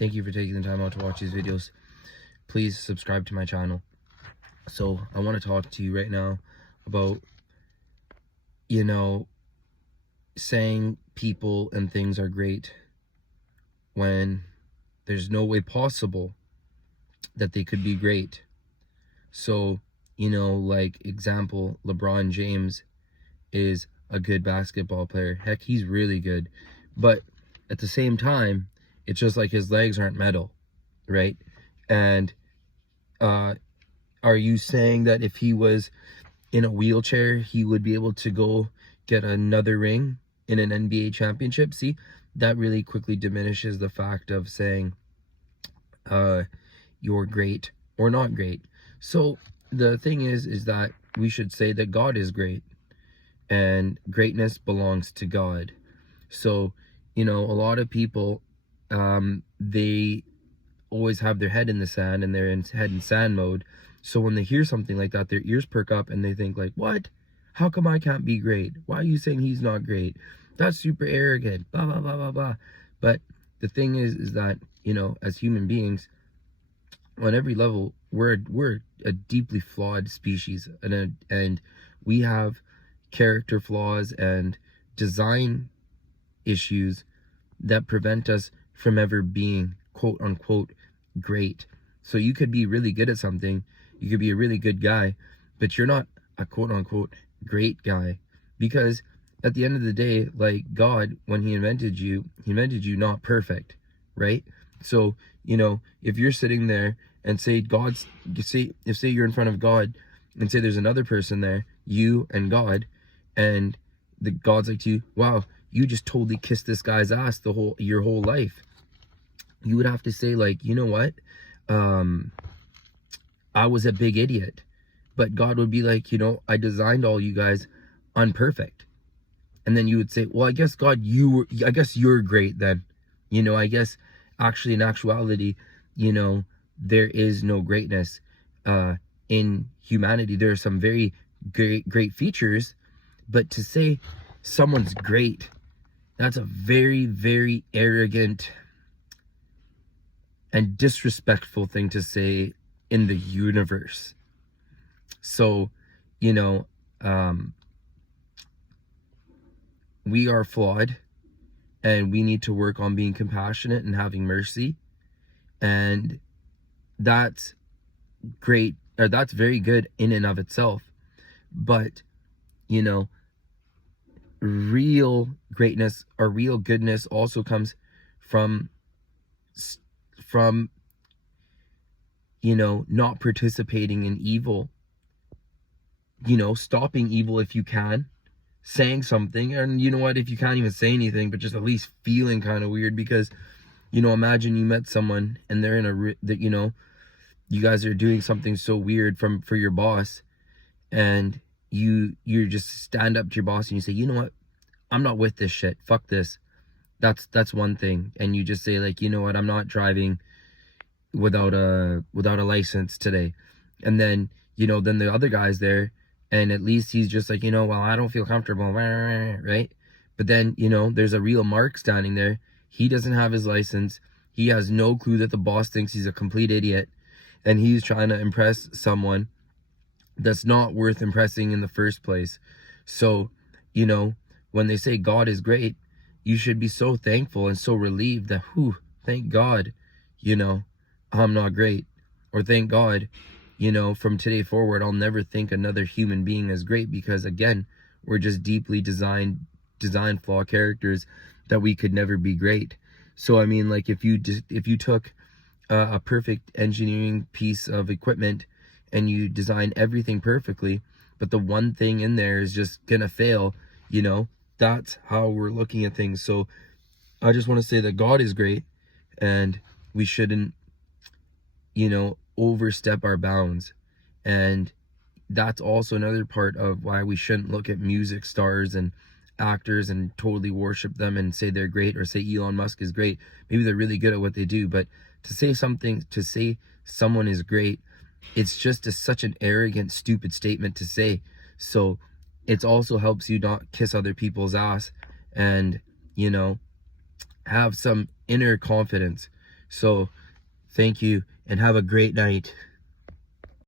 thank you for taking the time out to watch these videos. Please subscribe to my channel. So I want to talk to you right now about, saying people and things are great when there's no way possible that they could be great. So, like example, LeBron James is a good basketball player. Heck, he's really good. But at the same time, it's just like his legs aren't metal, right? And are you saying that if he was in a wheelchair, he would be able to go get another ring in an NBA championship? See, that really quickly diminishes the fact of saying you're great or not great. So the thing is that we should say that God is great and greatness belongs to God. So, a lot of people, they always have their head in the sand and they're in head in sand mode. So when they hear something like that, their ears perk up and they think like, what? How come I can't be great? Why are you saying he's not great? That's super arrogant, blah, blah, blah, blah, blah. But the thing is that, as human beings, on every level, we're a deeply flawed species, and we have character flaws and design issues that prevent us from ever being quote unquote great. So you could be really good at something, you could be a really good guy, but you're not a quote unquote great guy, because at the end of the day, like God, when he invented you not perfect, right? So if you're sitting there and say you're in front of God and say there's another person there, you and God, and the God's like to you, wow, you just totally kissed this guy's ass your whole life. You would have to say like, you know what? I was a big idiot. But God would be like, I designed all you guys unperfect. And then you would say, well, I guess God, I guess you're great then. I guess actually in actuality, there is no greatness in humanity. There are some very great features, but to say someone's great, that's a very, very arrogant and disrespectful thing to say in the universe. So, we are flawed and we need to work on being compassionate and having mercy. And that's great, or that's very good in and of itself. But, real greatness or real goodness also comes from not participating in evil, stopping evil if you can, saying something. And you know what, if you can't even say anything, but just at least feeling kind of weird, because imagine you met someone and they're in you guys are doing something so weird for your boss, and you just stand up to your boss and you say, you know what, I'm not with this shit, fuck this. That's one thing. And you just say like, you know what, I'm not driving without a license today. And then then the other guy's there, and at least he's just like, well, I don't feel comfortable, right? But then there's a real Mark standing there. He doesn't have his license. He has no clue that the boss thinks he's a complete idiot, and he's trying to impress someone that's not worth impressing in the first place. So when they say God is great, you should be so thankful and so relieved that, thank God, I'm not great. Or thank God, from today forward, I'll never think another human being is great, because again, we're just deeply designed flaw characters that we could never be great. So I mean, like if you took a perfect engineering piece of equipment and you design everything perfectly, but the one thing in there is just gonna fail, that's how we're looking at things. So I just want to say that God is great, and we shouldn't overstep our bounds. And that's also another part of why we shouldn't look at music stars and actors and totally worship them and say they're great, or say Elon Musk is great. Maybe they're really good at what they do, but to say someone is great, it's just such an arrogant, stupid statement to say. So it also helps you not kiss other people's ass and have some inner confidence, So thank you and have a great night.